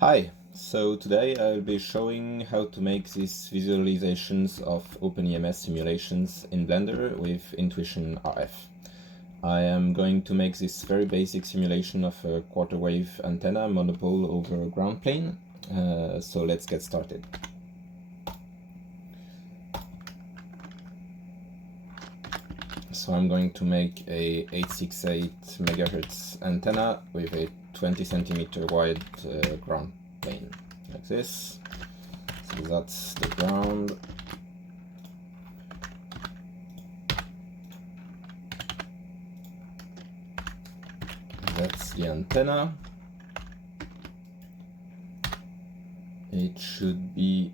Hi, so today I'll be showing how to make these visualizations of OpenEMS simulations in Blender with IntuitionRF. I am going to make this very basic simulation of a quarter wave antenna monopole over a ground plane, so let's get started. So I'm going to make a 868 MHz antenna with a 20 centimeter wide ground plane, like this. So that's the ground. That's the antenna. It should be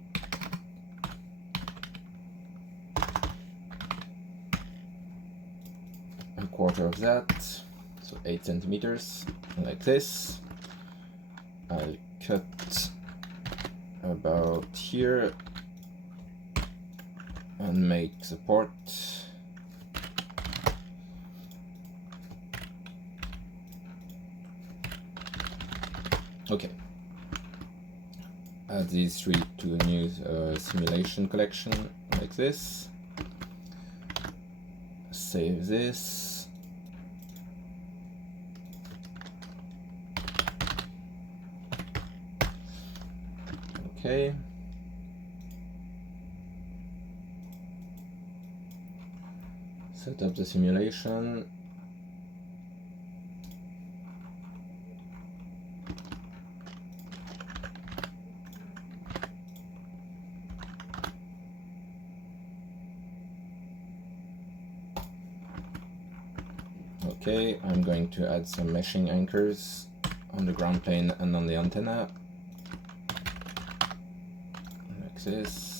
a quarter of that, so 8 centimeters, like this. I'll cut about here and make the port. Okay. Add these three to a new simulation collection, like this. Save this. Okay. Set up the simulation. Okay, I'm going to add some meshing anchors on the ground plane and on the antenna, like this.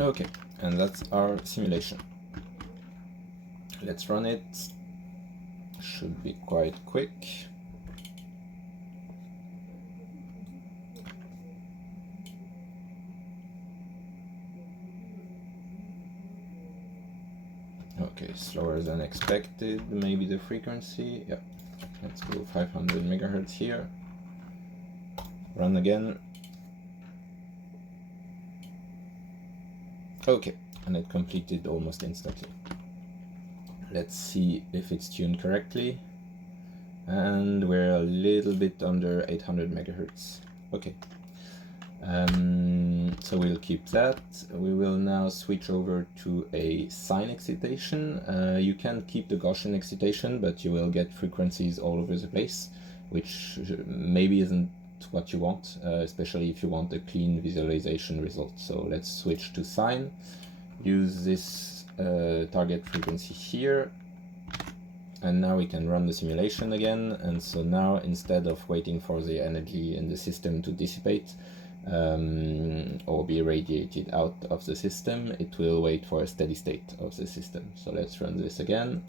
Okay, and that's our simulation. Let's run it. Should be quite quick. Okay, slower than expected, maybe the frequency. Yeah, let's go 500 megahertz here. Run again. Okay, and it completed almost instantly. Let's see if it's tuned correctly. And we're a little bit under 800 megahertz. Okay, So we'll keep that. We will now switch over to a sine excitation. You can keep the Gaussian excitation, but you will get frequencies all over the place, which maybe isn't what you want, especially if you want a clean visualization result. So let's switch to sine. Use this target frequency here. And now we can run the simulation again. And so now, instead of waiting for the energy in the system to dissipate, or be radiated out of the system, it will wait for a steady state of the system. So let's run this again.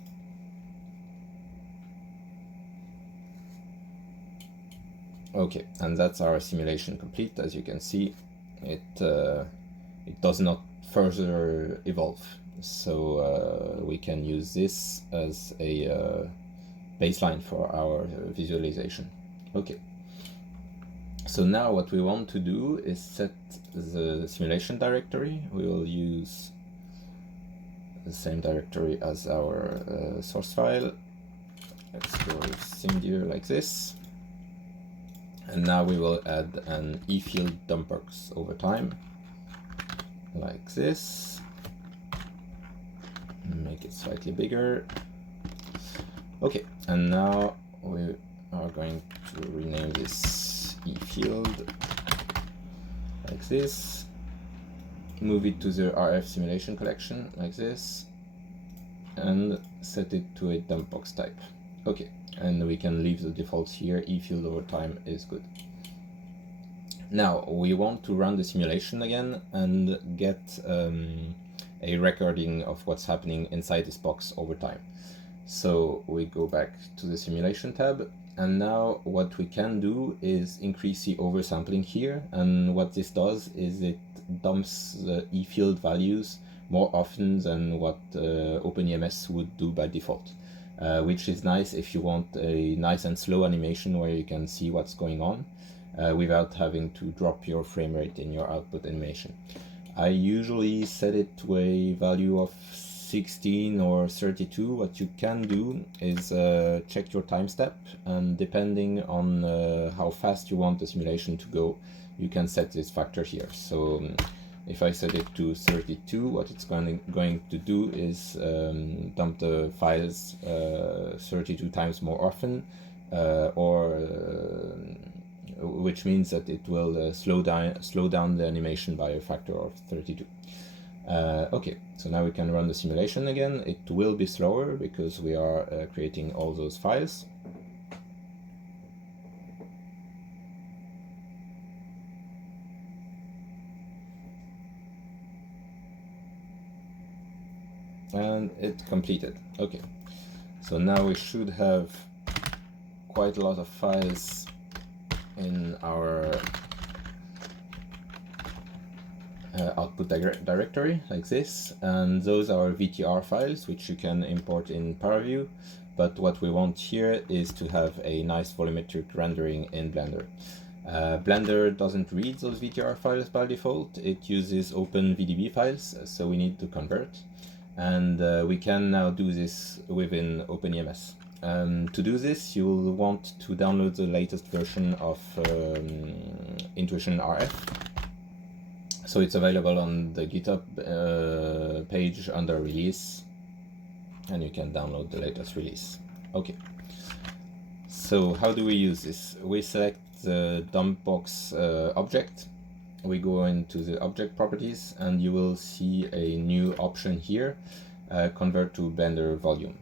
Okay, and that's our simulation complete. As you can see, it does not further evolve. So we can use this as a baseline for our visualization. Okay. So now what we want to do is set the simulation directory. We will use the same directory as our source file. Let's go with simdir like this. And now we will add an E field dumpbox over time, like this. Make it slightly bigger. Okay, and now we are going to rename this E field like this, move it to the RF simulation collection like this, and set it to a dump box type. Okay, and we can leave the defaults here. E field over time is good. Now we want to run the simulation again and get a recording of what's happening inside this box over time. So we go back to the simulation tab. And now what we can do is increase the oversampling here, and what this does is it dumps the E field values more often than what OpenEMS would do by default, which is nice if you want a nice and slow animation where you can see what's going on without having to drop your frame rate in your output animation. I usually set it to a value of 16 or 32. What you can do is check your time step, and depending on how fast you want the simulation to go, you can set this factor here. So if I set it to 32, what it's going to do is dump the files 32 times more often, which means that it will slow down the animation by a factor of 32. Okay, so now we can run the simulation again. It will be slower because we are creating all those files. And it completed. Okay, so now we should have quite a lot of files in our output directory like this, and those are VTR files which you can import in ParaView, but what we want here is to have a nice volumetric rendering in Blender. Blender doesn't read those VTR files by default. It uses OpenVDB files, so we need to convert, and we can now do this within OpenEMS. To do this, you will want to download the latest version of IntuitionRF. So it's available on the GitHub page under release, and you can download the latest release. Okay, so how do we use this? We select the dump box object. We go into the object properties, and you will see a new option here, convert to Blender volume.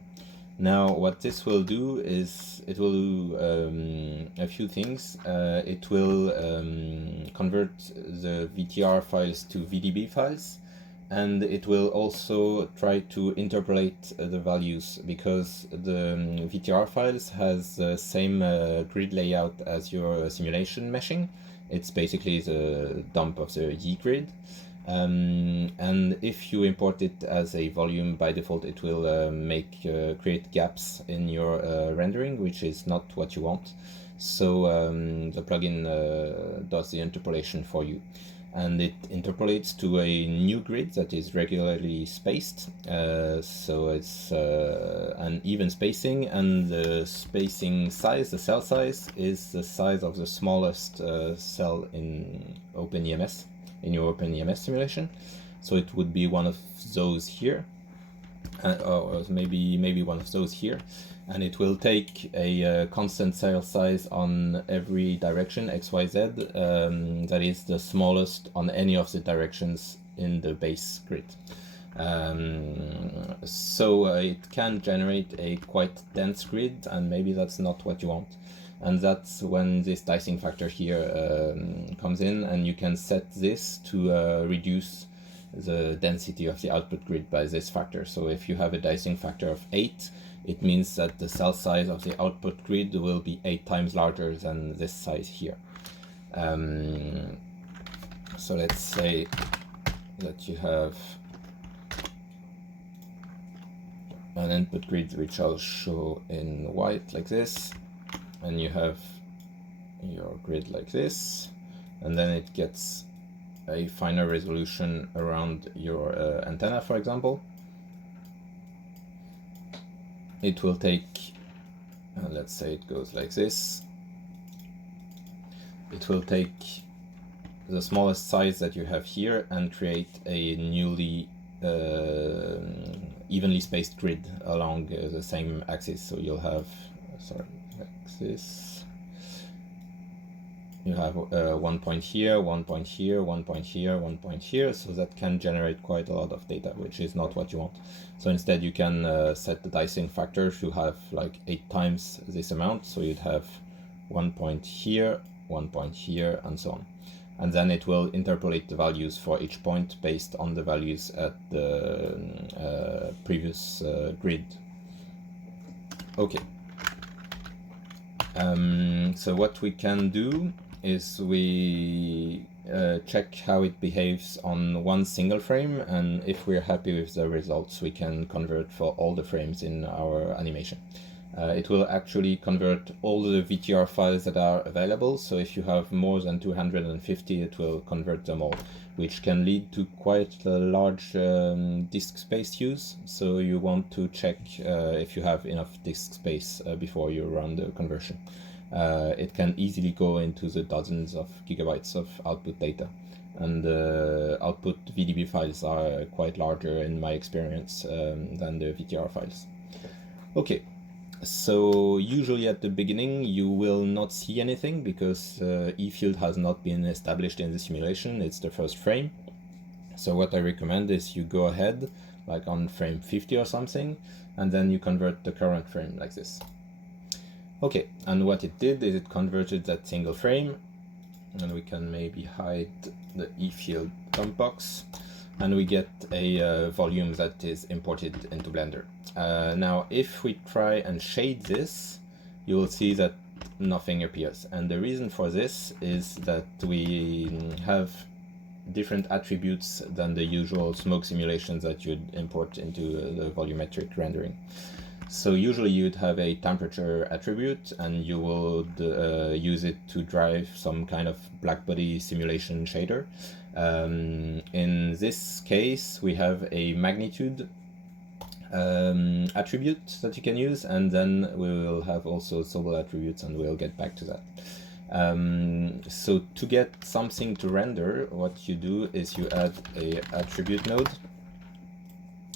Now what this will do is it will do a few things. It will convert the VTR files to VDB files, and it will also try to interpolate the values, because the VTR files has the same grid layout as your simulation meshing. It's basically the dump of the Y grid. And if you import it as a volume, by default it will create gaps in your rendering, which is not what you want. So the plugin does the interpolation for you. and it interpolates to a new grid that is regularly spaced. So it's an even spacing, and the spacing size, the cell size, is the size of the smallest cell in OpenEMS, in your OpenEMS simulation. So it would be one of those here, or maybe one of those here, and it will take a constant cell size on every direction x, y, z, that is the smallest on any of the directions in the base grid. So it can generate a quite dense grid, and maybe that's not what you want. And that's when this dicing factor here comes in, and you can set this to reduce the density of the output grid by this factor. So if you have a dicing factor of 8, it means that the cell size of the output grid will be 8 times larger than this size here. So let's say that you have an input grid which I'll show in white like this, and you have your grid like this, and then it gets a finer resolution around your antenna, for example. It will take, let's say it goes like this. It will take the smallest size that you have here and create a newly evenly spaced grid along the same axis. So you'll have, sorry, like this. You have 1 point here, 1 point here, 1 point here, 1 point here, so that can generate quite a lot of data, which is not what you want. So instead you can set the dicing factor to have like 8 times this amount, so you'd have 1 point here, 1 point here, and so on. And then it will interpolate the values for each point based on the values at the previous grid. Okay. So what we can do is we check how it behaves on one single frame, and if we're happy with the results, we can convert for all the frames in our animation. It will actually convert all the VTR files that are available, so if you have more than 250, it will convert them all, which can lead to quite a large disk space use, so you want to check if you have enough disk space before you run the conversion. It can easily go into the dozens of gigabytes of output data, and output VDB files are quite larger in my experience than the VTR files. Okay, so usually at the beginning you will not see anything because E field has not been established in the simulation. It's the first frame. So what I recommend is you go ahead like on frame 50 or something, and then you convert the current frame like this. Okay, and what it did is it converted that single frame, and we can maybe hide the E field dump box, and we get a volume that is imported into Blender. Now, if we try and shade this, you will see that nothing appears. And the reason for this is that we have different attributes than the usual smoke simulations that you'd import into the volumetric rendering. So usually you'd have a temperature attribute, and you would use it to drive some kind of blackbody simulation shader. In this case, we have a magnitude attribute that you can use, and then we will have also Sobel attributes, and we'll get back to that. So to get something to render, what you do is you add a attribute node,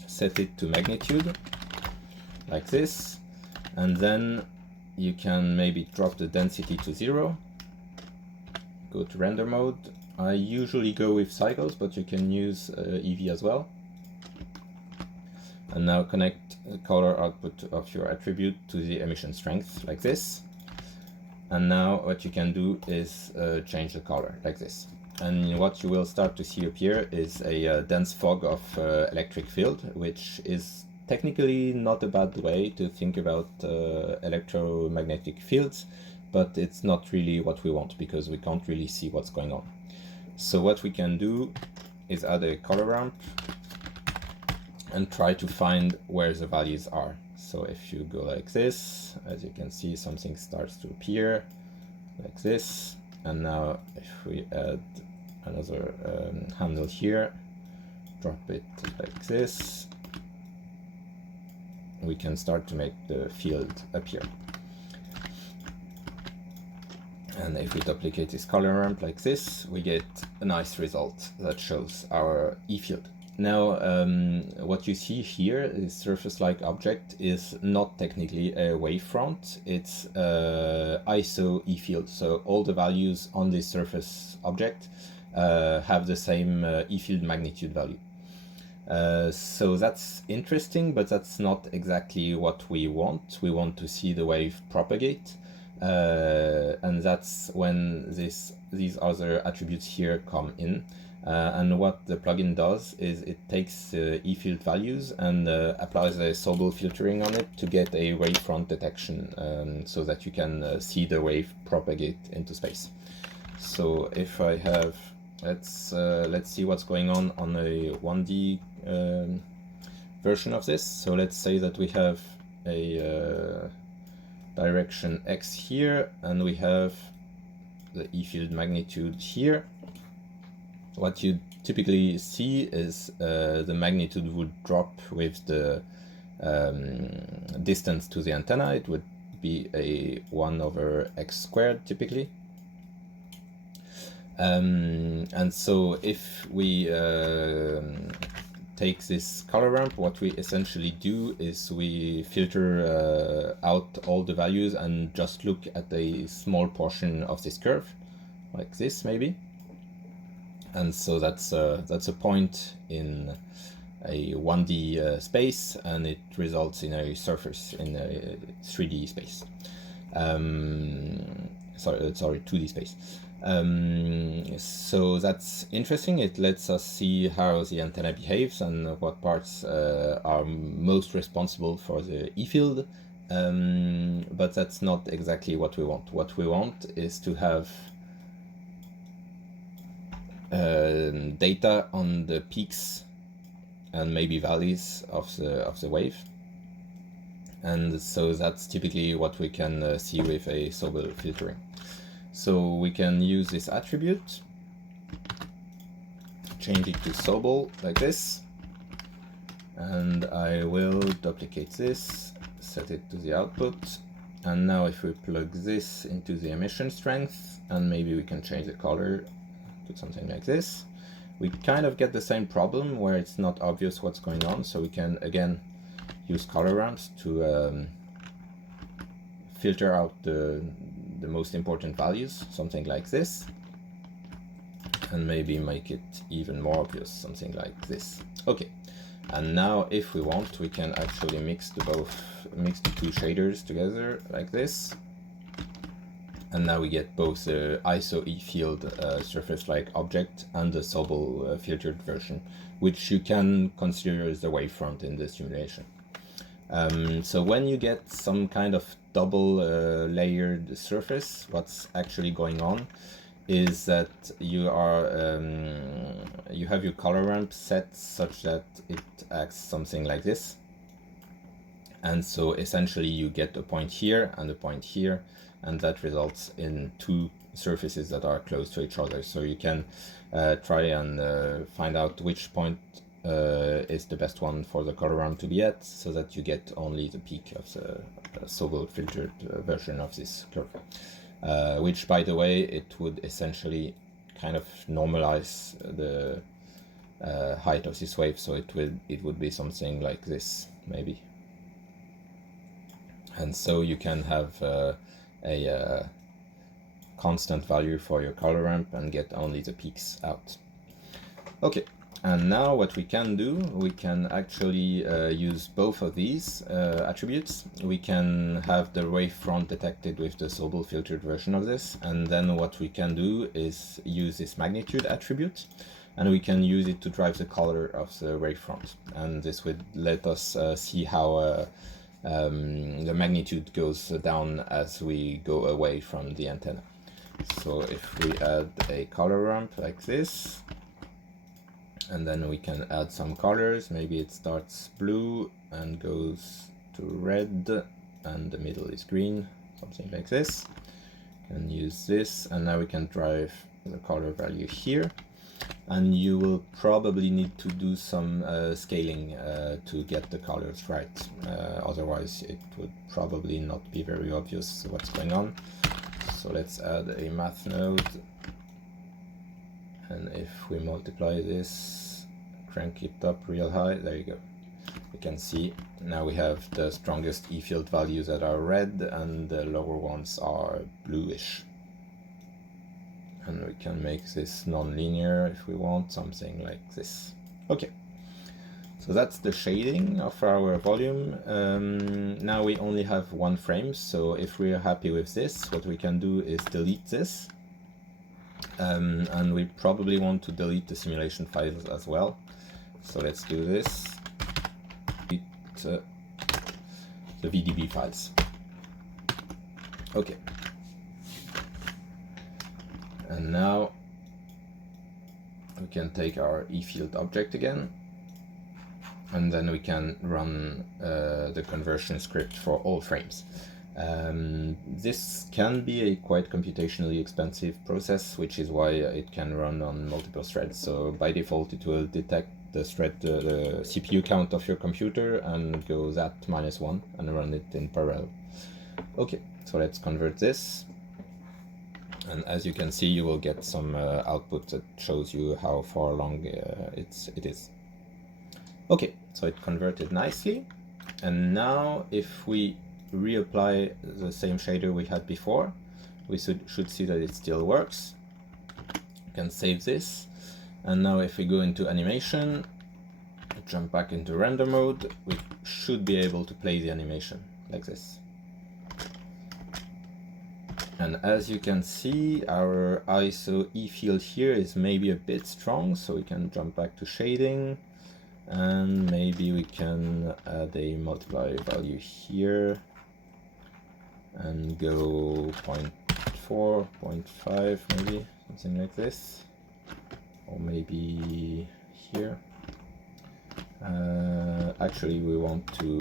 set it to magnitude, like this, and then you can maybe drop the density to 0, go to render mode. I usually go with cycles, but you can use EV as well. And now connect the color output of your attribute to the emission strength, like this. And now what you can do is change the color, like this. And what you will start to see appear is a dense fog of electric field, which is technically not a bad way to think about electromagnetic fields, but it's not really what we want because we can't really see what's going on. So what we can do is add a color ramp and try to find where the values are. So if you go like this, as you can see, something starts to appear like this. And now if we add another handle here, drop it like this. We can start to make the field appear. And if we duplicate this color ramp like this, we get a nice result that shows our E field. Now, what you see here, this surface-like object, is not technically a wavefront, it's ISO E field. So all the values on this surface object have the same E field magnitude value. So that's interesting, but that's not exactly what we want. We want to see the wave propagate. And that's when these other attributes here come in. And what the plugin does is it takes E field values and applies a Sobel filtering on it to get a wavefront detection, so that you can see the wave propagate into space. So if I have, let's see what's going on a 1D version of this. So let's say that we have a direction X here, and we have the E field magnitude here. What you typically see is the magnitude would drop with the distance to the antenna. It would be a 1/x² typically. And so if we take this color ramp, what we essentially do is we filter out all the values and just look at a small portion of this curve, like this maybe. And so that's a point in a 1D space, and it results in a surface in a 3D space. Sorry, 2D space. So that's interesting. It lets us see how the antenna behaves and what parts are most responsible for the E field. But that's not exactly what we want. What we want is to have data on the peaks and maybe valleys of the wave, and so that's typically what we can see with a Sobel filtering. So we can use this attribute, change it to Sobel like this, and I will duplicate this, set it to the output, and now if we plug this into the emission strength, and maybe we can change the color to something like this, we kind of get the same problem where it's not obvious what's going on. So we can again use color ramps to filter out the most important values, something like this, and maybe make it even more obvious, something like this. Okay, and now if we want, we can actually mix the two shaders together like this. And now we get both the ISO E field surface-like object and the Sobel filtered version, which you can consider as the wavefront in the simulation. So when you get some kind of double layered surface, what's actually going on is that you have your color ramp set such that it acts something like this. And so essentially you get a point here and a point here, and that results in two surfaces that are close to each other. So you can try and find out which point is the best one for the color ramp to be at, so that you get only the peak of the Sobel filtered version of this curve. Which, by the way, it would essentially kind of normalize the height of this wave, so it would be something like this maybe. And so you can have a constant value for your color ramp and get only the peaks out. Okay, and now what we can do, we can actually use both of these attributes. We can have the wavefront detected with the Sobel filtered version of this, and then what we can do is use this magnitude attribute, and we can use it to drive the color of the wavefront. And this would let us see how the magnitude goes down as we go away from the antenna. So if we add a color ramp like this, and then we can add some colors, maybe it starts blue and goes to red and the middle is green, something like this. And use this, and now we can drive the color value here. and you will probably need to do some scaling to get the colors right. Otherwise it would probably not be very obvious what's going on. So let's add a math node, and if we multiply this, crank it up real high, there you go. You can see now we have the strongest E field values that are red and the lower ones are bluish. And we can make this non-linear if we want, something like this. Okay, so that's the shading of our volume. Now we only have one frame, so if we're happy with this, what we can do is delete this. And we probably want to delete the simulation files as well. So let's do this. Delete the VDB files. Okay. And now we can take our E-field object again, and then we can run the conversion script for all frames. This can be a quite computationally expensive process, which is why it can run on multiple threads. So by default, it will detect the thread, the CPU count of your computer, and go that -1 and run it in parallel. Okay, so let's convert this. And as you can see, you will get some output that shows you how far along it is. Okay, so it converted nicely. And now if we reapply the same shader we had before, we should see that it still works. You can save this. And now if we go into animation, jump back into render mode, we should be able to play the animation like this. And as you can see, our ISO E field here is maybe a bit strong, so we can jump back to shading, and maybe we can add a multiplier value here and go 0.4, 0.5 maybe, something like this, or maybe here. Actually, we want to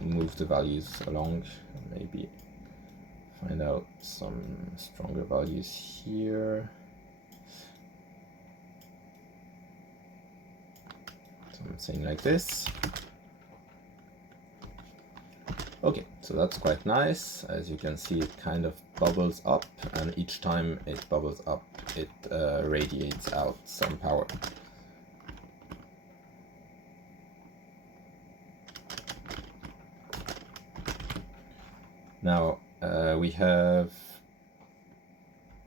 move the values along, maybe find out some stronger values here. Something like this. Okay, so that's quite nice. As you can see, it kind of bubbles up, and each time it bubbles up, it radiates out some power. Now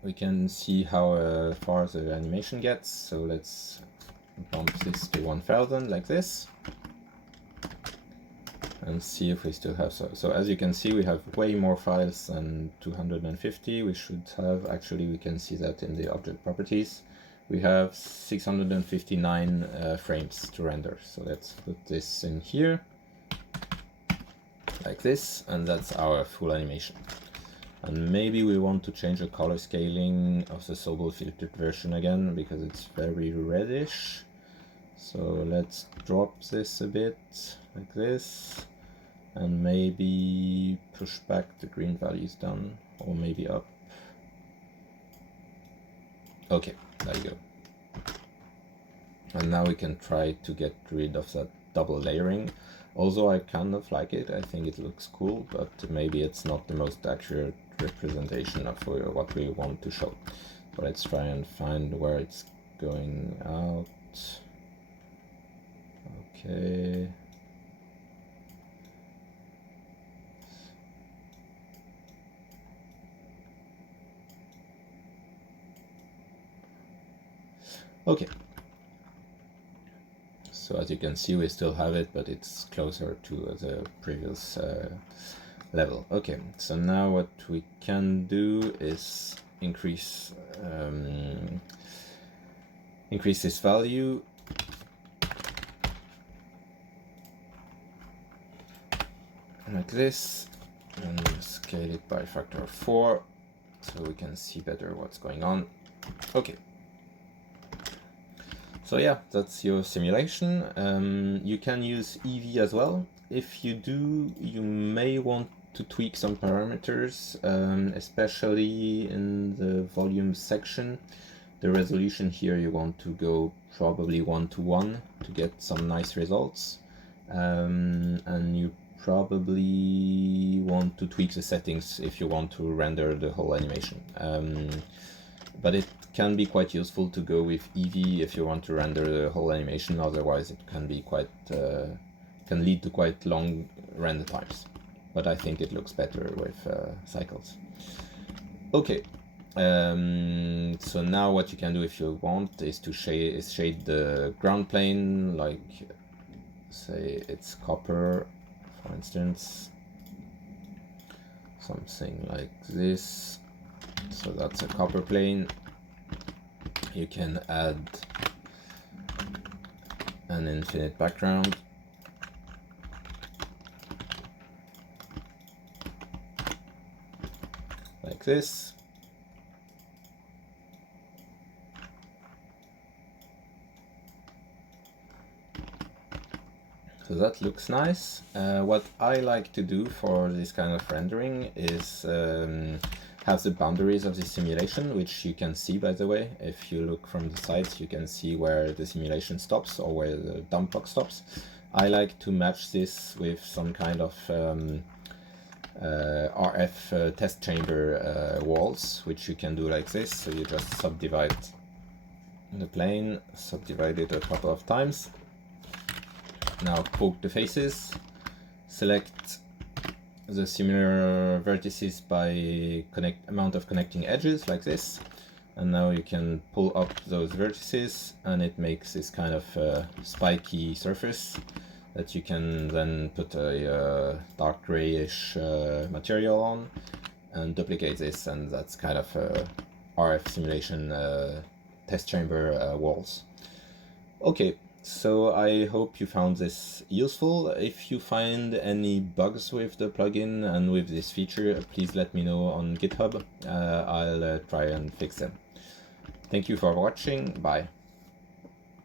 we can see how far the animation gets. So let's bump this to 1000 like this, and see if we still have so as you can see, we have way more files than 250. We should have, actually we can see that in the object properties, we have 659 frames to render. So let's put this in here like this, and that's our full animation. And maybe we want to change the color scaling of the Sobel filtered version again, because it's very reddish. So let's drop this a bit like this, and maybe push back the green values down, or maybe up. Okay, there you go. And now we can try to get rid of that double layering. Although I kind of like it, I think it looks cool, but maybe it's not the most accurate representation of what we want to show. So let's try and find where it's going out. Okay. Okay. So as you can see, we still have it, but it's closer to the previous level. Okay, so now what we can do is increase this value. Like this, and scale it by a factor of 4, so we can see better what's going on. Okay. So yeah, that's your simulation. You can use EV as well. If you do, you may want to tweak some parameters, especially in the volume section. The resolution here, you want to go probably 1:1 to get some nice results. And you probably want to tweak the settings if you want to render the whole animation. But it can be quite useful to go with Eevee if you want to render the whole animation, otherwise it can be quite can lead to quite long render times. But I think it looks better with cycles. Okay, so now what you can do if you want is to shade the ground plane, like say it's copper, for instance, something like this. So that's a copper plane. You can add an infinite background. Like this. So that looks nice. What I like to do for this kind of rendering is have the boundaries of the simulation, which you can see, by the way. If you look from the sides, you can see where the simulation stops or where the dump box stops. I like to match this with some kind of RF test chamber walls, which you can do like this. So you just subdivide the plane, subdivide it a couple of times. Now poke the faces, select the similar vertices by amount of connecting edges like this, and now you can pull up those vertices and it makes this kind of spiky surface that you can then put a dark grayish material on and duplicate this, and that's kind of RF simulation test chamber walls. Okay. So I hope you found this useful. If you find any bugs with the plugin and with this feature, please let me know on GitHub. I'll try and fix them. Thank you for watching. Bye.